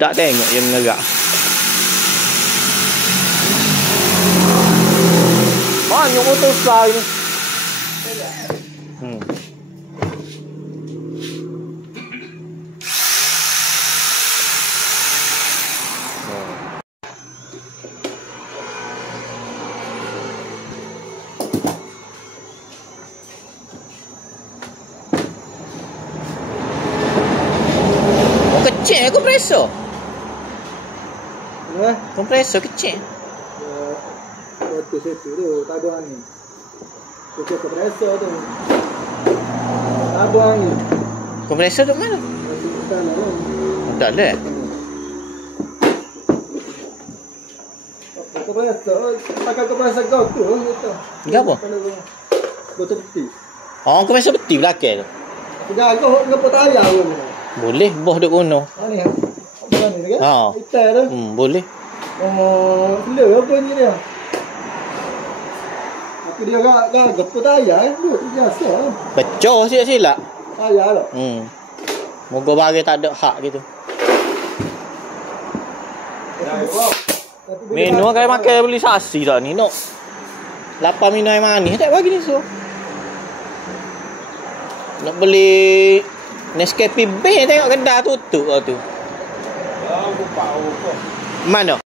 Budak tengok yang mengerak. Banyak motor besar ni. Kecil kompresor. Kompresor kecil. Itu situ tu, tabung angin. Itu kompresor tu. Tabung angin. Kompresor tu mana? Tak ada. Kompresor, pakai kompresor kau tu. Apa? Botol peti. Oh, kompresor peti belakang tu. Jangan kau ngepot ayah pun. Boleh, boh duk kono. Ni ah. Apa ni kan? Ha. Hitam tu. Boleh. Oh, gila apa ni dia? Aku dia gak ngepot ayah tu biasa. Pecah silap-silap. Ayah lah. Moga bagi tak ada hak gitu. Minum kan makan beli sasi tak ni nak. 8 minum air manis tak bagi ni so. Nak beli Nescafe Bay tengok kedai tutup lah tu. Mana?